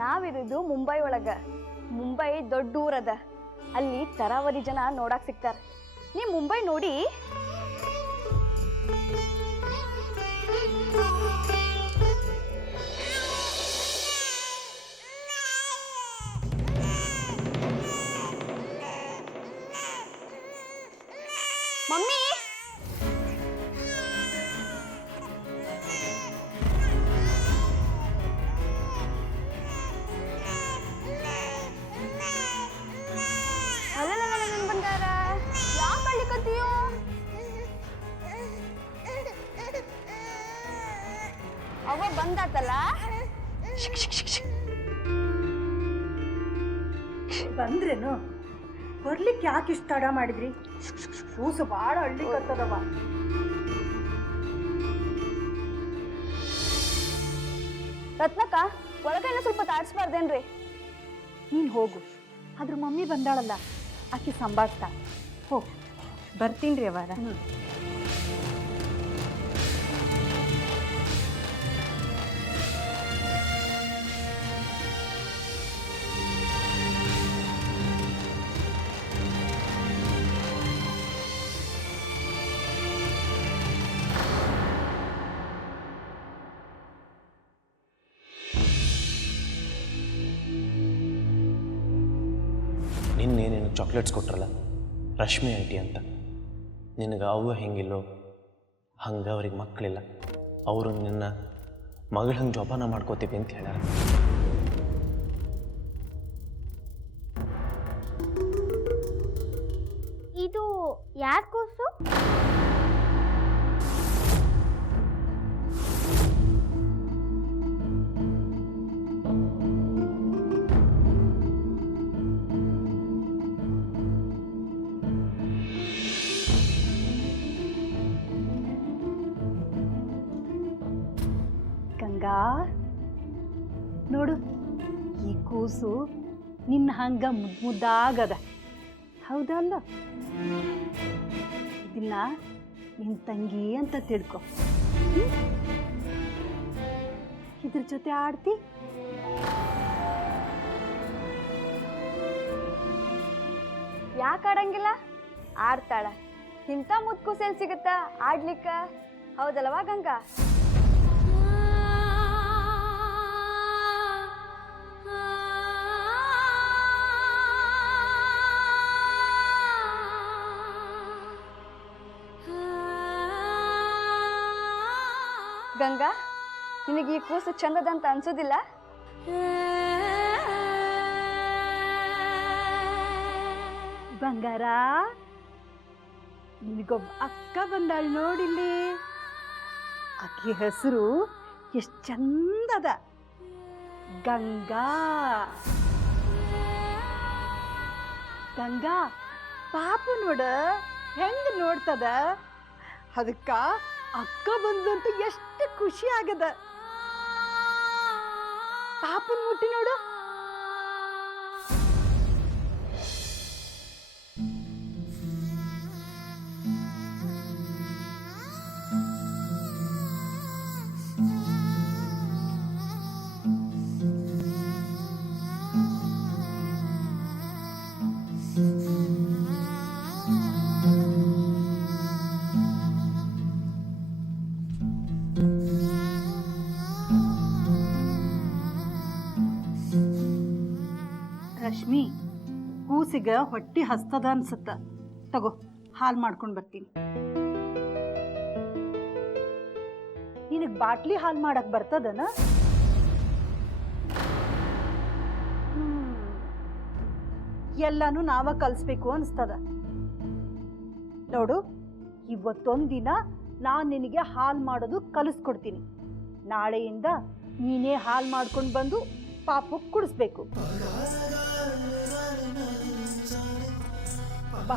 ನಾವಿರೋದು ಮುಂಬೈ ಒಳಗ. ಮುಂಬೈ ದೊಡ್ಡ ಊರದ, ಅಲ್ಲಿ ತರಾವರಿ ಜನ ನೋಡಕ್ ಸಿಗ್ತಾರ. ನೀ ಮುಂಬೈ ನೋಡಿ. ಮಮ್ಮಿ, ಅಲ್ಲ ನನ್ ಬಂದಾರ, ಯಾಕೆ ಅಳ್ಳಿಕತ್ತೀಯೋ? ಅವ ಬಂದಾತಲ್ಲ. ಬಂದ್ರೇನು? ಬರ್ಲಿಕ್ಕೆ ಯಾಕೆ ಇಷ್ಟ ತಡ ಮಾಡಿದ್ರಿ? ಕೂಸು ಭಾಳ ಅಳ್ಳಿಕತ್ತದವ. ರತ್ನಕ್ಕ, ಒಳಗೇನ ಸ್ವಲ್ಪ ತಾಡ್ಸ್ಬಾರ್ದೇನ್ರಿ? ನೀನು ಹೋಗು, ಆದ್ರ ಮಮ್ಮಿ ಬಂದಾಳಲ್ಲ, ಆಕೆ ಸಂಭಾಳಿಸ್ತಾ. ಹೋಗಿ ಬರ್ತೀನಿ ರೀ ಅವರ. ನಿನ್ನೇನೇನು ಚಾಕ್ಲೇಟ್ಸ್ ಕೊಟ್ರಲ್ಲ ರಶ್ಮಿ ಆಂಟಿ ಅಂತ, ನಿನಗೆ ಅವ್ವ ಹೆಂಗಿಲ್ಲೋ ಹಂಗೆ ಅವ್ರಿಗೆ ಮಕ್ಕಳಿಲ್ಲ, ಅವರು ನಿನ್ನ ಮಗಳ ಹಂಗೆ ಜೋಪಾನ ಮಾಡ್ಕೋತೀವಿ ಅಂತ ಹೇಳ್ಯಾರ. ಇದು ಯಾರ ಕೂಸು? ಗಂಗಾ, ನೋಡು, ಈ ಕೂಸು ನಿನ್ನ ಹಂಗ ಮುದ್ದಾಗದ, ಹೌದಲ್ಲ? ಇದನ್ನ ನಿನ್ನ ತಂಗಿ ಅಂತ ತಿಳ್ಕೊ. ಇದ್ರ ಜೊತೆ ಆಡ್ತಿ? ಯಾಕೆ ಆಡಂಗಿಲ್ಲ? ಆಡ್ತಾಳ. ಇಂಥ ಮುದ್ಕುಸೆಲ್ ಸಿಗುತ್ತ ಆಡ್ಲಿಕ್ಕ, ಹೌದಲ್ವಾ ಗಂಗಾ? ಗಂಗಾ, ನಿನಗೆ ಈ ಕೂಸು ಚಂದದಂತ ಅನ್ಸೋದಿಲ್ಲ? ಬಂಗಾರ, ನಿನಗೊಬ್ಬ ಅಕ್ಕ ಬಂದಾಳ ನೋಡಿಲ್ಲಿ. ಆಕೆ ಹೆಸರು ಎಷ್ಟು ಚಂದದ, ಗಂಗಾ. ಗಂಗಾ, ಪಾಪು ನೋಡ ಹೆಂಗ ನೋಡ್ತದ. ಅದಕ್ಕ ಅಕ್ಕ ಬಂದಂತ ಎಷ್ಟು ಖುಷಿ ಆಗದ. ಪಾಪನ್ ಮುಟ್ಟಿ ನೋಡು. ರಶ್ಮಿ, ಕೂಸಿಗೆ ಹೊಟ್ಟಿ ಹಸ್ತದ ಅನ್ಸುತ್ತ. ತಗೋ, ಹಾಲು ಮಾಡ್ಕೊಂಡು ಬರ್ತೀನಿ. ನಿನಗೆ ಬಾಟ್ಲಿ ಹಾಲು ಮಾಡಕ್ ಬರ್ತದನ? ಎಲ್ಲಾನು ನಾವ ಕಲಿಸ್ಬೇಕು ಅನಿಸ್ತದ. ನೋಡು, ಇವತ್ತೊಂದಿನ ನಾನು ನಿನಗೆ ಹಾಲು ಮಾಡೋದು ಕಲಿಸ್ಕೊಡ್ತೀನಿ. ನಾಳೆಯಿಂದ ನೀನೇ ಹಾಲು ಮಾಡ್ಕೊಂಡು ಬಂದು ಪಾಪಕ್ಕೆ ಕುಡಿಸ್ಬೇಕು. ಬಾ.